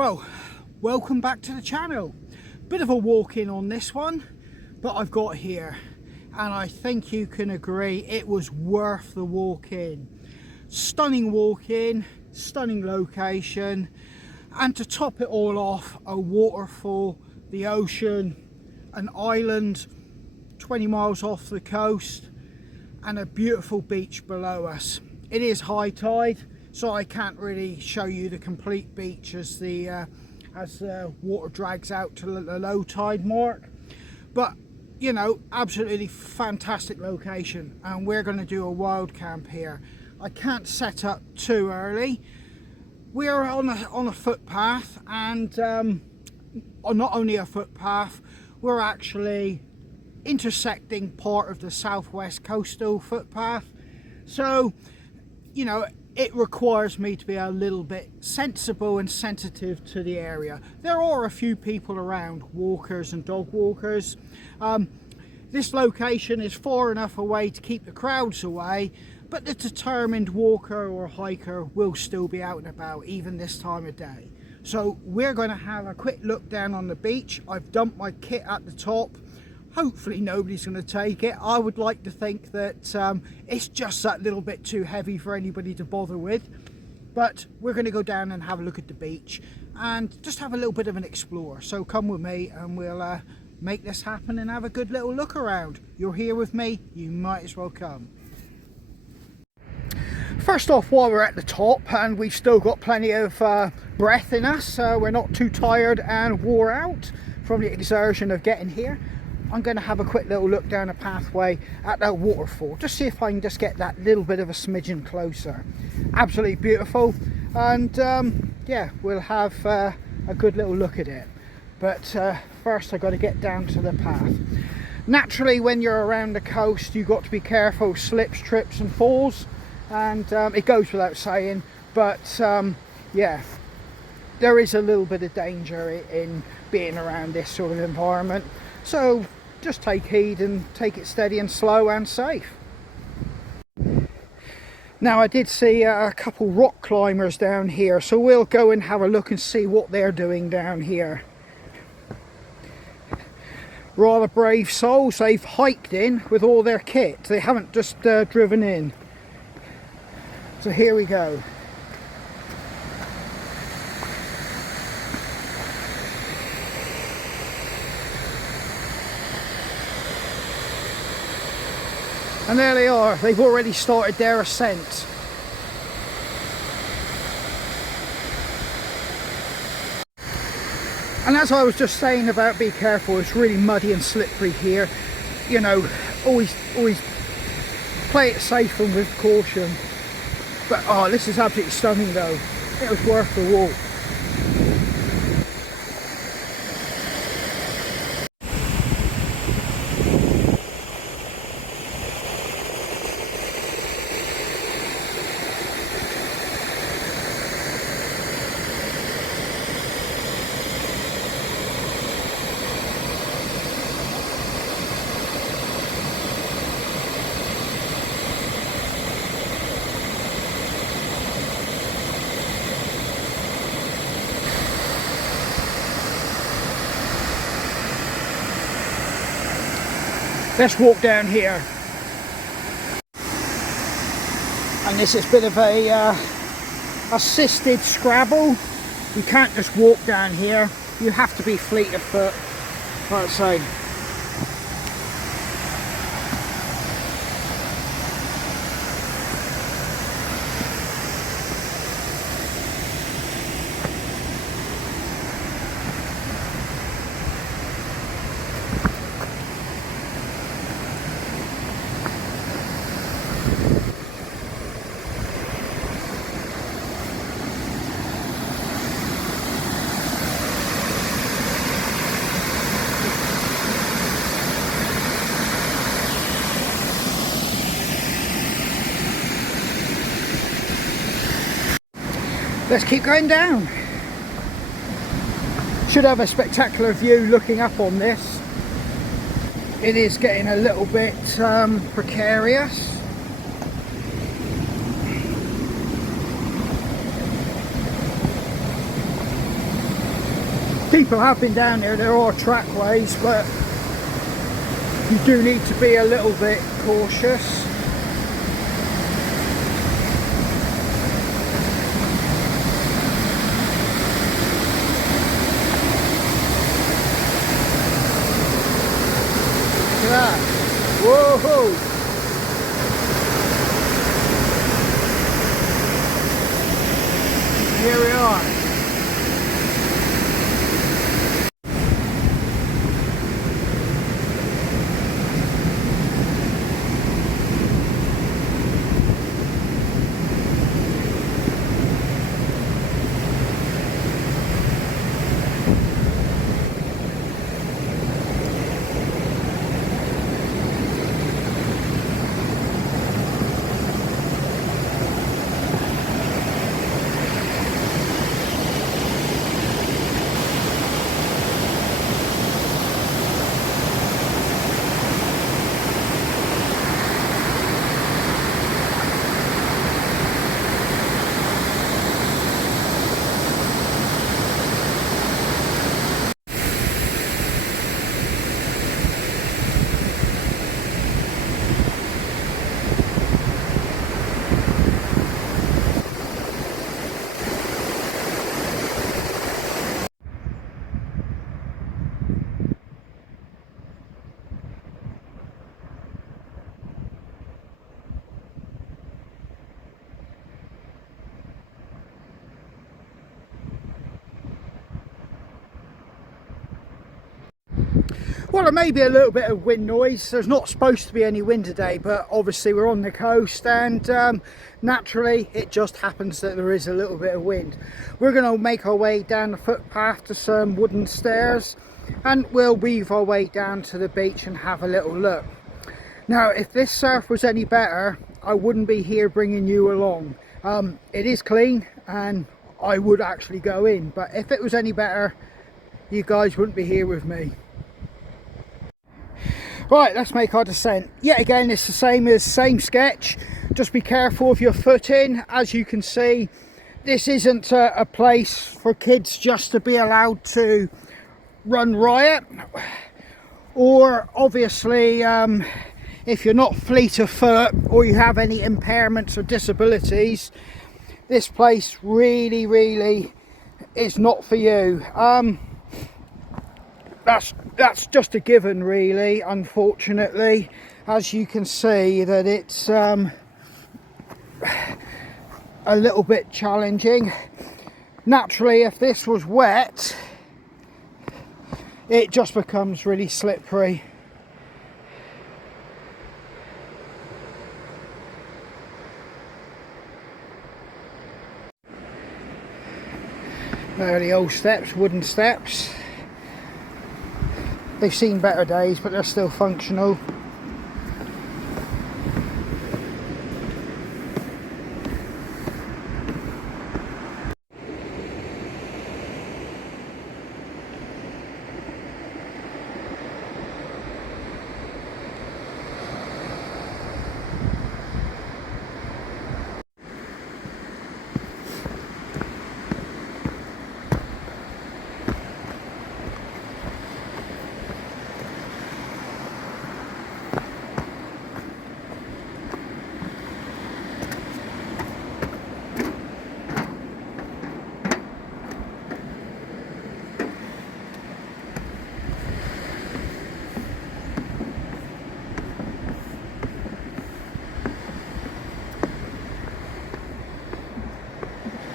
Well, welcome back to the channel. Bit of a walk-in on this one, but I've got here, and I think you can agree it was worth the walk-in. Stunning walk-in, stunning location, and to top it all off, a waterfall, the ocean, an island 20 miles off the coast, and a beautiful beach below us. It is high tide, so I can't really show you the complete beach as the water drags out to the low tide mark, but you know, absolutely fantastic location, and we're going to do a wild camp here. I can't set up too early. We're on a footpath, and not only a footpath, we're actually intersecting part of the southwest coastal footpath, so you know, it requires me to be a little bit sensible and sensitive to the area. There are a few people around, walkers and dog walkers. This location is far enough away to keep the crowds away, but the determined walker or hiker will still be out and about even this time of day. So we're going to have a quick look down on the beach. I've dumped my kit at the top. Hopefully nobody's going to take it. I would like to think that it's just that little bit too heavy for anybody to bother with. But we're going to go down and have a look at the beach and just have a little bit of an explore. So come with me and we'll make this happen and have a good little look around. You're here with me, you might as well come. First off, while we're at the top and we've still got plenty of breath in us, we're not too tired and wore out from the exertion of getting here, I'm going to have a quick little look down a pathway at that waterfall, just see if I can just get that little bit of a smidgen closer. Absolutely beautiful, and yeah, we'll have a good little look at it. But first I've got to get down to the path. Naturally, when you're around the coast, you've got to be careful, slips, trips and falls, and it goes without saying, but yeah, there is a little bit of danger in being around this sort of environment. So just take heed and take it steady and slow and safe. Now, I did see a couple rock climbers down here, so we'll go and have a look and see what they're doing down here. Rather brave souls. They've hiked in with all their kit. They haven't just driven in. So here we go. And there they are, they've already started their ascent. And as I was just saying about be careful, it's really muddy and slippery here. You know, always play it safe and with caution. But oh, this is absolutely stunning though. It was worth the walk. Let's walk down here, and this is a bit of a assisted scrabble. You can't just walk down here, you have to be fleet of foot, I'd say. Let's keep going down. Should have a spectacular view looking up on this. It is getting a little bit precarious. People have been down there are trackways, but you do need to be a little bit cautious. Look at that. Whoa! Here we are. Well, there may be a little bit of wind noise. There's not supposed to be any wind today, but obviously we're on the coast, and naturally it just happens that there is a little bit of wind. We're going to make our way down the footpath to some wooden stairs, and we'll weave our way down to the beach and have a little look. Now, if this surf was any better, I wouldn't be here bringing you along. It is clean and I would actually go in, but if it was any better, you guys wouldn't be here with me. Right, let's make our descent. Yet again, it's the same sketch. Just be careful of your footing. As you can see, this isn't a place for kids just to be allowed to run riot. Or obviously, if you're not fleet of foot or you have any impairments or disabilities, this place really is not for you. That's just a given, really. Unfortunately, as you can see, that it's a little bit challenging. Naturally, if this was wet, it just becomes really slippery. There are the old steps, wooden steps. They've seen better days, but they're still functional.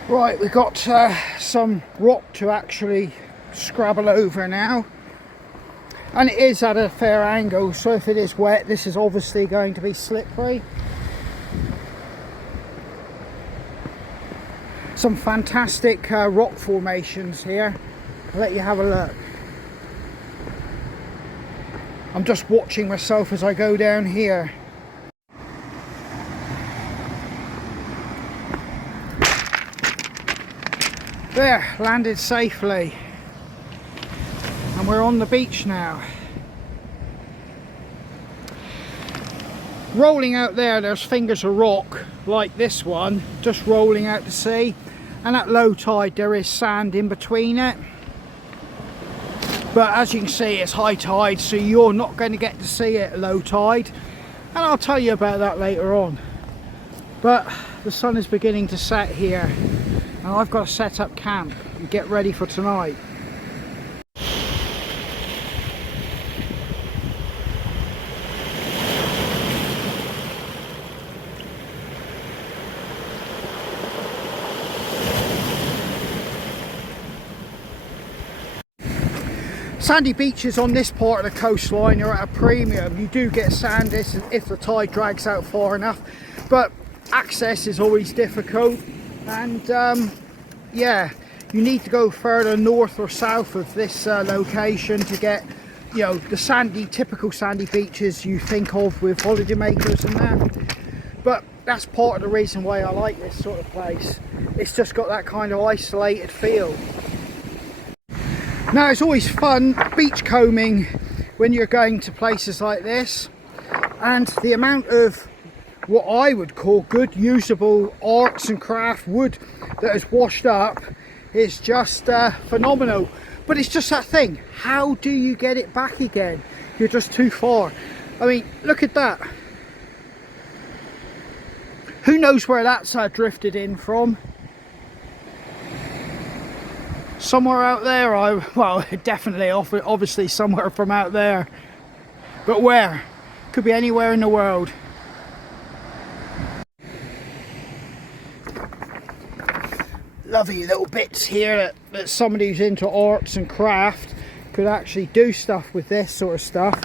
Right, we've got some rock to actually scrabble over now, and it is at a fair angle, so if it is wet, this is obviously going to be slippery. Some fantastic rock formations here. I'll let you have a look. I'm just watching myself as I go down here. There, landed safely, and we're on the beach now. Rolling out there's fingers of rock like this one, just rolling out to sea, and at low tide there is sand in between it. but as you can see it's high tide, so you're not going to get to see it low tide, and I'll tell you about that later on. But the sun is beginning to set here, and I've got to set up camp and get ready for tonight. Sandy beaches on this part of the coastline are at a premium. You do get sand if the tide drags out far enough, but access is always difficult, and yeah, you need to go further north or south of this location to get, you know, the typical sandy beaches you think of with holidaymakers and that. But that's part of the reason why I like this sort of place. It's just got that kind of isolated feel. Now, it's always fun beach combing when you're going to places like this, and the amount of what I would call good usable arts and craft wood that is washed up is just phenomenal. But it's just that thing, how do you get it back again? You're just too far. I mean, look at that. Who knows where that's drifted in from? Somewhere out there, well, definitely, obviously somewhere from out there. But where? Could be anywhere in the world. Lovely little bits here that somebody who's into arts and craft could actually do stuff with this sort of stuff.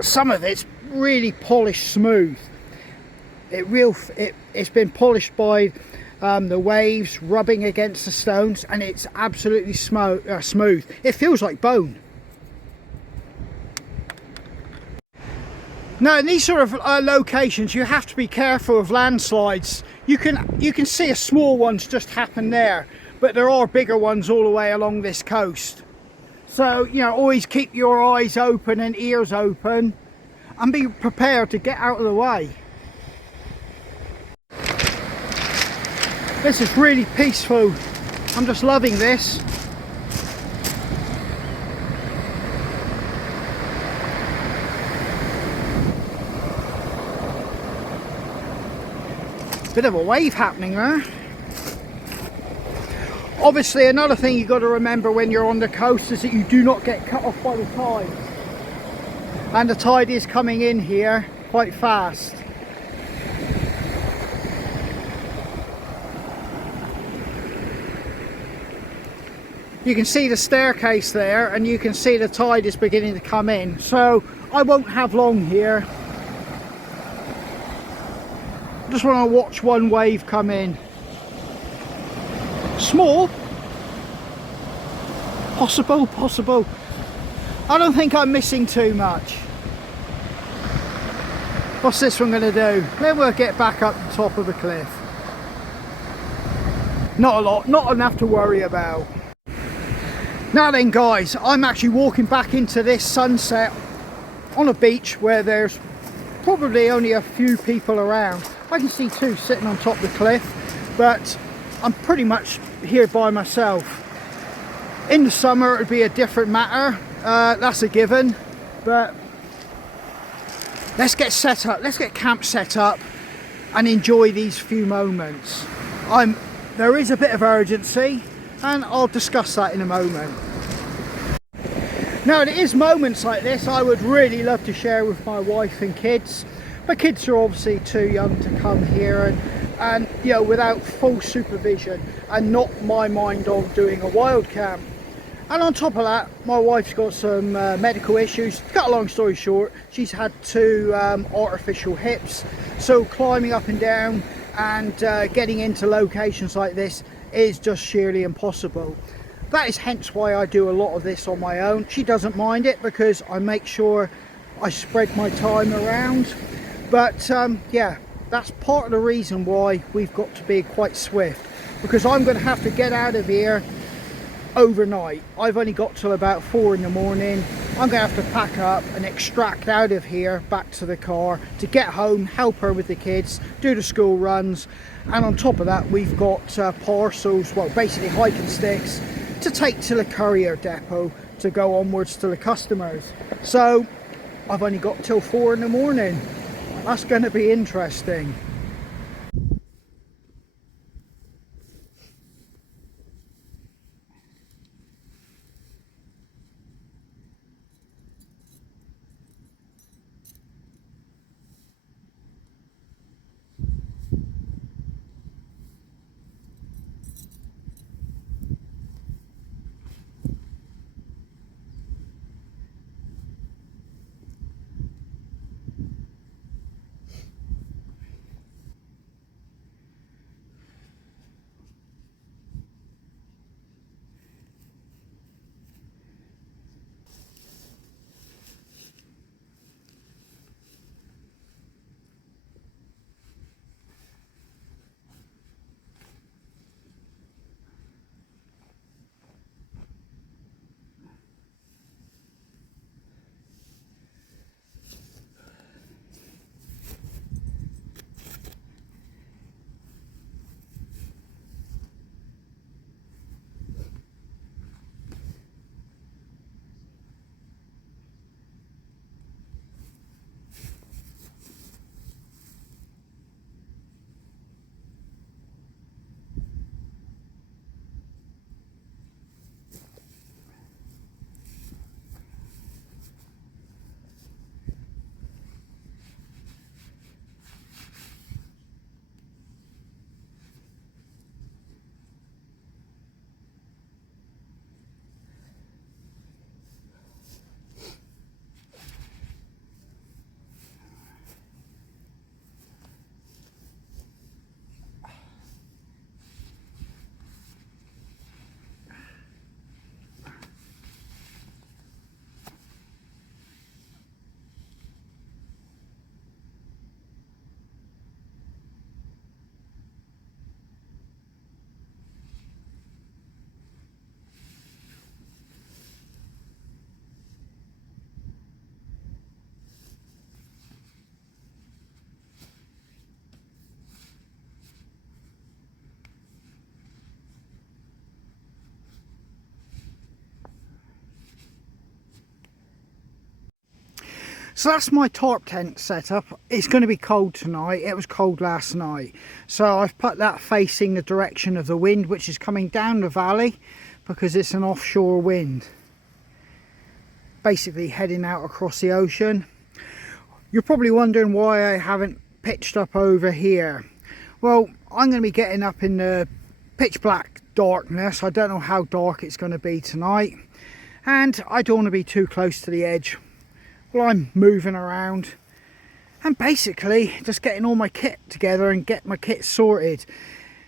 Some of it's really polished smooth. It's been polished by the waves rubbing against the stones, and it's absolutely smooth. It feels like bone. Now, in these sort of locations, you have to be careful of landslides. You can see a small ones just happen there, but there are bigger ones all the way along this coast. So, you know, always keep your eyes open and ears open, and be prepared to get out of the way. This is really peaceful. I'm just loving this. Bit of a wave happening there. Obviously, another thing you've got to remember when you're on the coast is that you do not get cut off by the tide. And the tide is coming in here quite fast. You can see the staircase there, and you can see the tide is beginning to come in. So I won't have long here. I just want to watch one wave come in. Small. Possible. I don't think I'm missing too much. What's this one going to do? Then we'll get back up the top of the cliff. Not a lot, not enough to worry about. Now then guys, I'm actually walking back into this sunset on a beach where there's probably only a few people around. I can see two sitting on top of the cliff, but I'm pretty much here by myself. In the summer it would be a different matter, that's a given, but let's get set up, let's get camp set up and enjoy these few moments. There is a bit of urgency, and I'll discuss that in a moment. Now, it is moments like this I would really love to share with my wife and kids. My kids are obviously too young to come here, and you know, without full supervision and not my mind on doing a wild camp. And on top of that, my wife's got some medical issues. Cut a long story short, she's had two artificial hips, so climbing up and down and getting into locations like this is just sheerly impossible. That is hence why I do a lot of this on my own. She doesn't mind it because I make sure I spread my time around. But yeah, that's part of the reason why we've got to be quite swift, because I'm going to have to get out of here overnight. I've only got till about 4 in the morning. I'm going to have to pack up and extract out of here back to the car to get home, help her with the kids, do the school runs, and on top of that we've got parcels, well basically hiking sticks, to take to the courier depot to go onwards to the customers. So I've only got till 4 in the morning. That's going to be interesting. So that's my tarp tent setup. It's going to be cold tonight. It was cold last night. So I've put that facing the direction of the wind, which is coming down the valley because it's an offshore wind. Basically heading out across the ocean. You're probably wondering why I haven't pitched up over here. Well, I'm going to be getting up in the pitch black darkness. I don't know how dark it's going to be tonight. And I don't want to be too close to the edge. Well, I'm moving around and basically just getting all my kit together and get my kit sorted.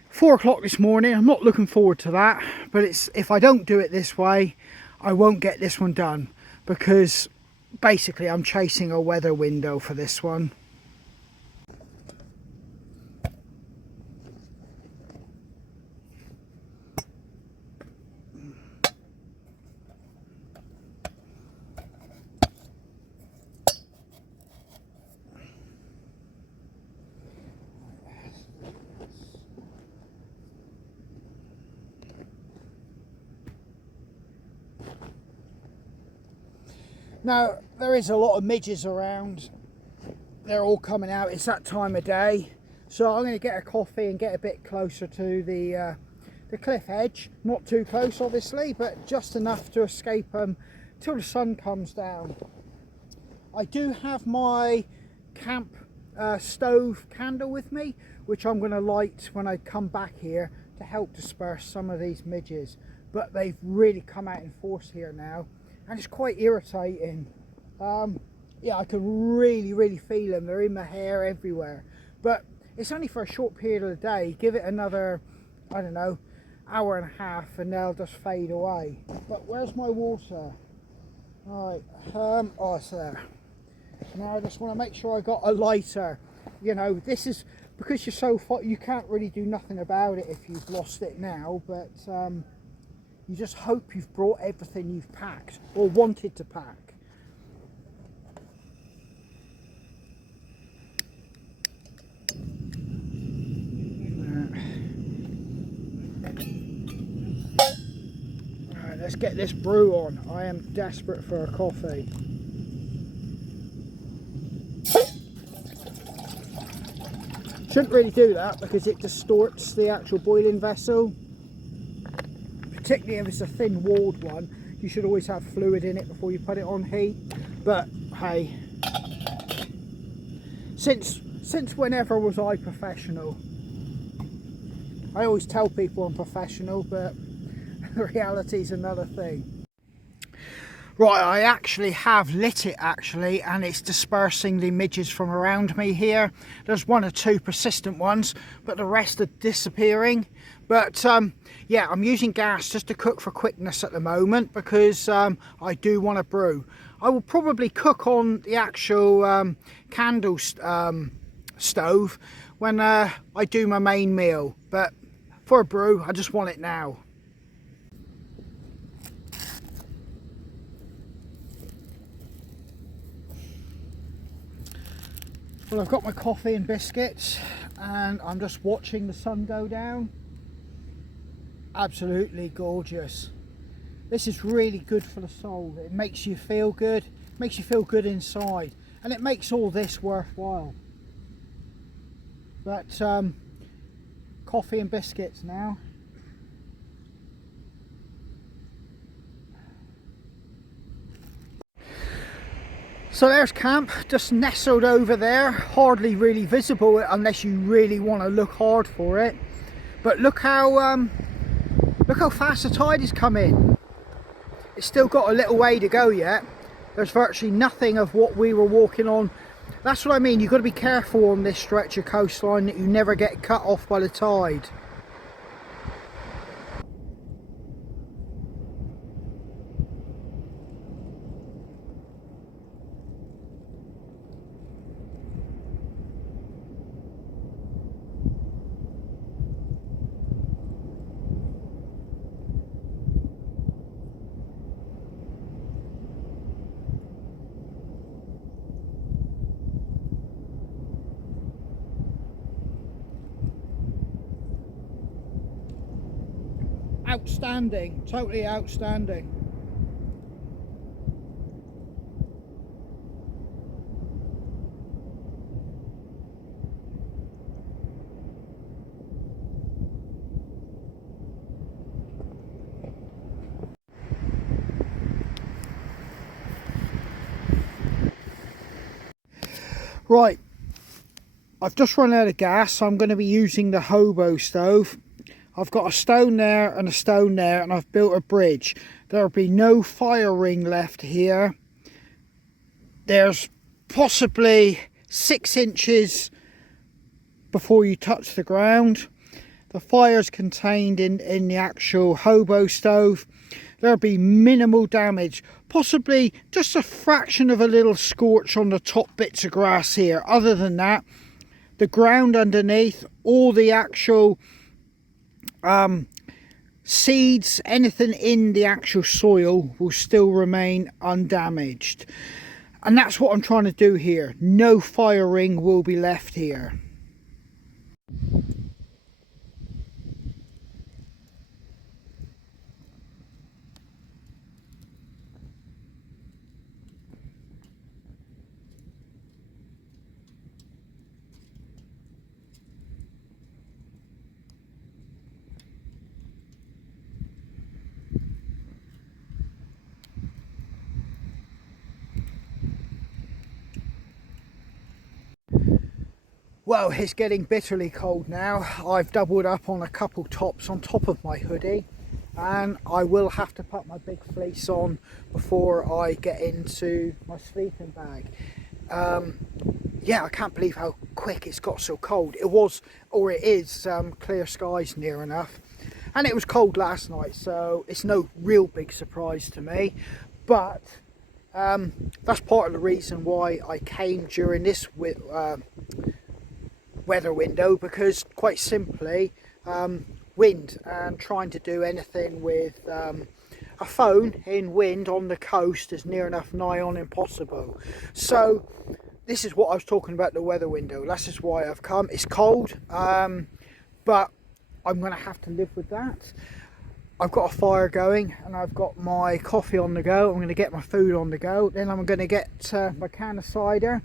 4 o'clock this morning. I'm not looking forward to that, but it's, if I don't do it this way, I won't get this one done because basically I'm chasing a weather window for this one. Now, there is a lot of midges around. They're all coming out. It's that time of day. So I'm going to get a coffee and get a bit closer to the cliff edge. Not too close, obviously, but just enough to escape them till the sun comes down. I do have my camp stove candle with me, which I'm going to light when I come back here to help disperse some of these midges. But they've really come out in force here now. And it's quite irritating. Yeah, I can really feel them. They're in my hair everywhere. But it's only for a short period of the day. Give it another, I don't know, hour and a half and they'll just fade away. But where's my water? Right, oh, it's there. Now I just want to make sure I got a lighter. You know, this is, because you're so far, you can't really do nothing about it if you've lost it now. But you just hope you've brought everything you've packed or wanted to pack. Right, let's get this brew on. I am desperate for a coffee. Shouldn't really do that because it distorts the actual boiling vessel. Particularly if it's a thin walled one, you should always have fluid in it before you put it on heat. But hey, since whenever was I professional? I always tell people I'm professional, but the reality is another thing. Right, I actually have lit it actually, and it's dispersing the midges from around me here. There's one or two persistent ones, but the rest are disappearing. But yeah, I'm using gas just to cook for quickness at the moment because I do want to brew. I will probably cook on the actual candle stove when I do my main meal, but for a brew I just want it now. Well, I've got my coffee and biscuits and I'm just watching the sun go down. Absolutely gorgeous. This is really good for the soul. It makes you feel good, makes you feel good inside, and it makes all this worthwhile. But coffee and biscuits now. So there's camp, just nestled over there, hardly really visible unless you really want to look hard for it. But look how fast the tide is coming. It's still got a little way to go yet. There's virtually nothing of what we were walking on. That's what I mean, you've got to be careful on this stretch of coastline that you never get cut off by the tide. Outstanding, totally outstanding. Right, I've just run out of gas, so I'm going to be using the hobo stove. I've got a stone there and a stone there, and I've built a bridge. There'll be no fire ring left here. There's possibly 6 inches before you touch the ground. The fire's contained in the actual hobo stove. There'll be minimal damage, possibly just a fraction of a little scorch on the top bits of grass here. Other than that, the ground underneath, all the actual seeds, anything in the actual soil will still remain undamaged. And that's what I'm trying to do here. No fire ring will be left here. Well, it's getting bitterly cold now. I've doubled up on a couple tops on top of my hoodie, and I will have to put my big fleece on before I get into my sleeping bag. Yeah, I can't believe how quick it's got so cold. It was, or it is, clear skies near enough, and it was cold last night, so it's no real big surprise to me. But that's part of the reason why I came during this weather window, because quite simply wind, and trying to do anything with a phone in wind on the coast is near enough nigh on impossible. So this is what I was talking about, the weather window. That's just why I've come. It's cold, but I'm going to have to live with that. I've got a fire going and I've got my coffee on the go. I'm going to get my food on the go. Then I'm going to get my can of cider.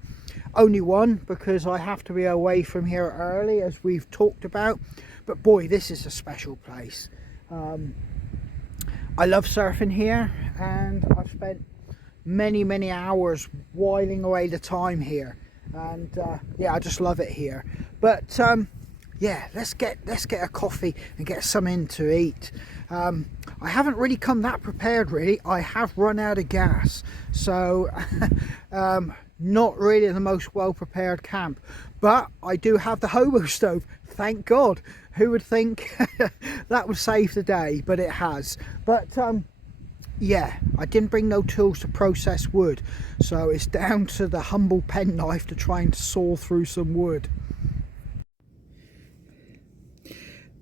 Only one, because I have to be away from here early, as we've talked about. But boy, this is a special place. I love surfing here, and I've spent many hours whiling away the time here. And yeah, I just love it here. But yeah, let's get a coffee and get something to eat. I haven't really come that prepared, really. I have run out of gas, so not really the most well prepared camp. But I do have the hobo stove, thank God. Who would think that would save the day? But it has. But yeah, I didn't bring no tools to process wood, so it's down to the humble penknife to try and saw through some wood.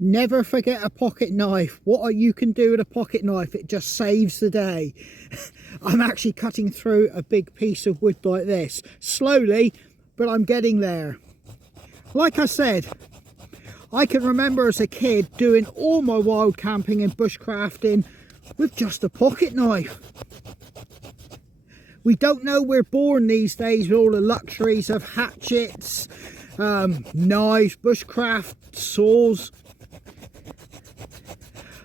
Never forget a pocket knife. What you can do with a pocket knife, it just saves the day. I'm actually cutting through a big piece of wood like this, slowly, but I'm getting there. Like I said, I can remember as a kid doing all my wild camping and bushcrafting with just a pocket knife. We don't know we're born these days with all the luxuries of hatchets, knives, bushcraft, saws.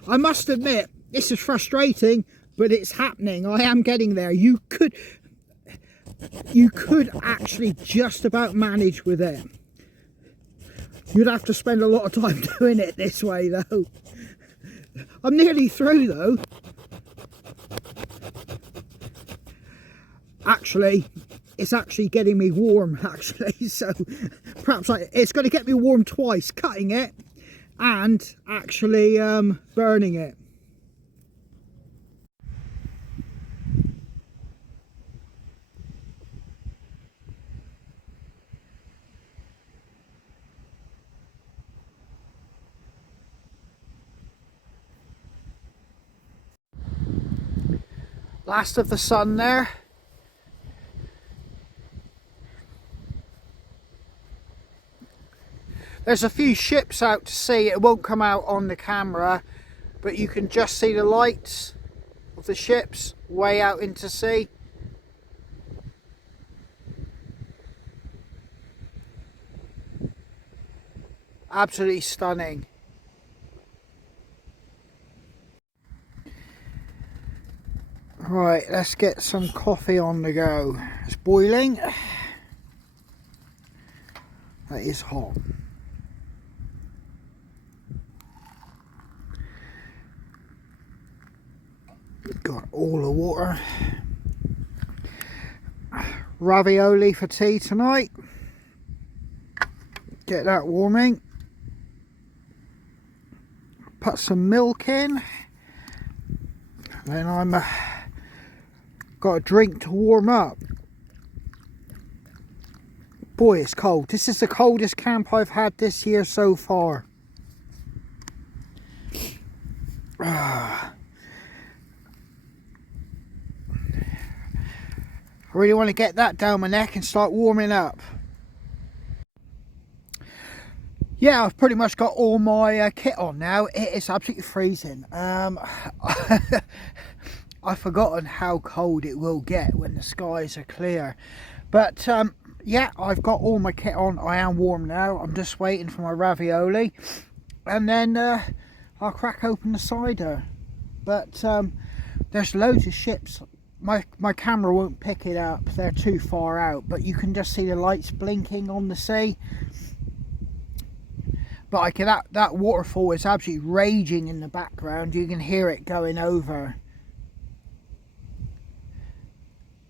I must admit, this is frustrating, but it's happening. I am getting there. You could actually just about manage with it. You'd have to spend a lot of time doing it this way, though. I'm nearly through, though. Actually, it's actually getting me warm, actually. So perhaps it's going to get me warm twice, cutting it and actually burning it. Last of the sun there. There's a few ships out to sea. It won't come out on the camera, but you can just see the lights of the ships way out into sea. Absolutely stunning. Right, let's get some coffee on the go. It's boiling. That is hot. Got all the water. Ravioli for tea tonight. Get that warming. Put some milk in. Then I'm got a drink to warm up. Boy, it's cold. This is the coldest camp I've had this year so far. I really want to get that down my neck and start warming up. Yeah, I've pretty much got all my kit on now. It is absolutely freezing. I've forgotten how cold it will get when the skies are clear. But yeah, I've got all my kit on. I am warm now. I'm just waiting for my ravioli. And then I'll crack open the cider. But there's loads of ships. My camera won't pick it up, they're too far out, but you can just see the lights blinking on the sea. But that waterfall is absolutely raging in the background. You can hear it going over.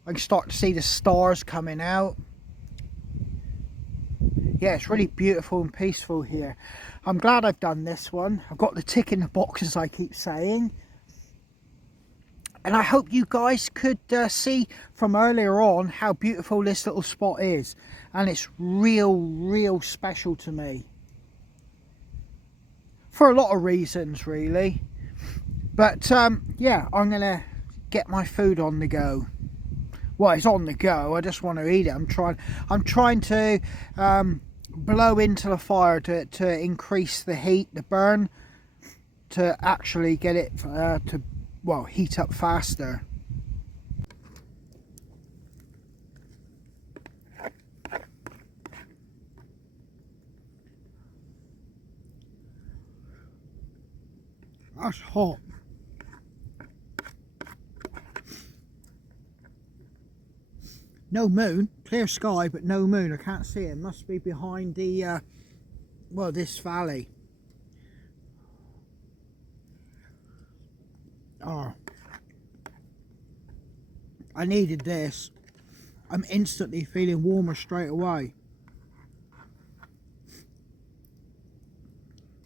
I can start to see the stars coming out. Yeah, it's really beautiful and peaceful here. I'm glad I've done this one. I've got the tick in the box, as I keep saying. And I hope you guys could see from earlier on how beautiful this little spot is. And it's real special to me. For a lot of reasons, really. But yeah, I'm going to get my food on the go. Well, it's on the go. I just want to eat it. I'm trying to blow into the fire to increase the heat, the burn. to actually get it to, well, heat up faster. That's hot. No moon, clear sky, but no moon. I can't see it. Must be behind the well, this valley. Oh, I needed this. I'm instantly feeling warmer straight away.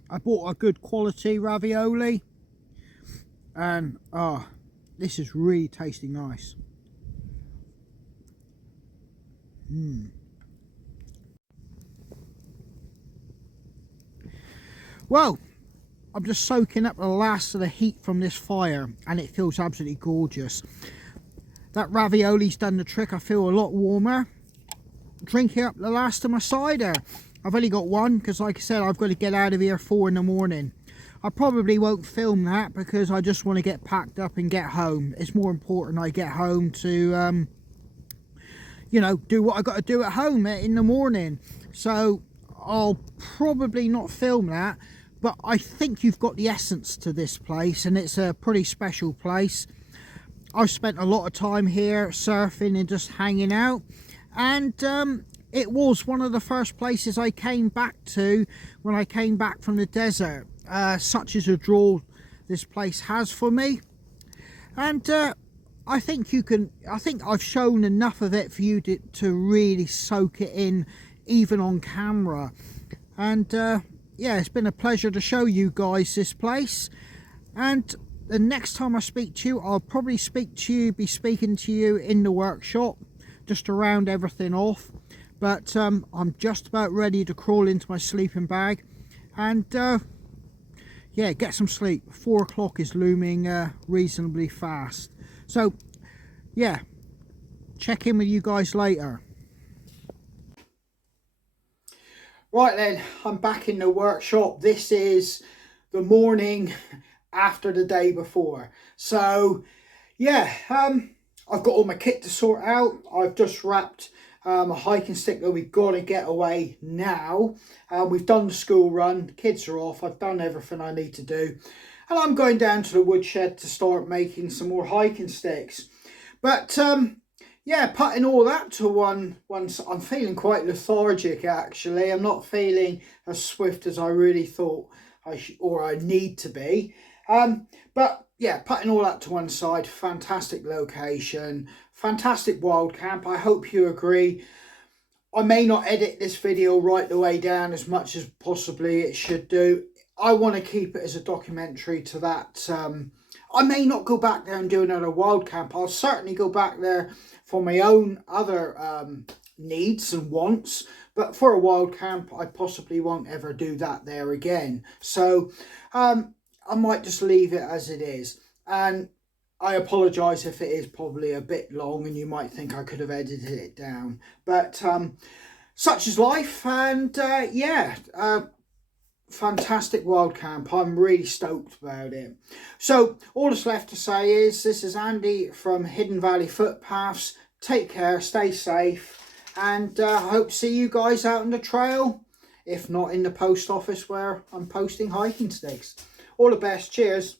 I bought a good quality ravioli, and oh, this is really tasting nice. Well, I'm just soaking up the last of the heat from this fire, and it feels absolutely gorgeous. That ravioli's done the trick. I feel a lot warmer. Drinking up the last of my cider. I've only got one because, like I said, I've got to get out of here 4 in the morning. I probably won't film that because I just want to get packed up and get home. It's more important I get home to you know, do what I got to do at home in the morning. So I'll probably not film that, but I think you've got the essence to this place, and it's a pretty special place. I've spent a lot of time here surfing and just hanging out, and it was one of the first places I came back to when I came back from the desert. Such is a draw this place has for me, and I think you can. I think I've shown enough of it for you to really soak it in, even on camera. And yeah, it's been a pleasure to show you guys this place. And the next time I speak to you, I'll probably be speaking to you in the workshop, just to round everything off. But I'm just about ready to crawl into my sleeping bag, and yeah, get some sleep. 4 o'clock is looming reasonably fast. So, yeah, check in with you guys later. Right then, I'm back in the workshop. This is the morning after the day before. So, yeah, I've got all my kit to sort out. I've just wrapped a hiking stick that we've got to get away now. We've done the school run. The kids are off. I've done everything I need to do. And I'm going down to the woodshed to start making some more hiking sticks. But yeah, putting all that to one, I'm feeling quite lethargic actually. I'm not feeling as swift as I really thought I need to be. But yeah, putting all that to one side, fantastic location, fantastic wild camp. I hope you agree. I may not edit this video right the way down as much as possibly it should do. I want to keep it as a documentary to that. I may not go back there and do another wild camp. I'll certainly go back there for my own other needs and wants. But for a wild camp, I possibly won't ever do that there again. So I might just leave it as it is. And I apologise if it is probably a bit long and you might think I could have edited it down. But such is life. And yeah, fantastic wild camp. I'm really stoked about it. So all that's left to say is, this is Andy from Hidden Valley Footpaths. Take care, stay safe, and I hope to see you guys out on the trail, if not in the post office where I'm posting hiking sticks. All the best. Cheers.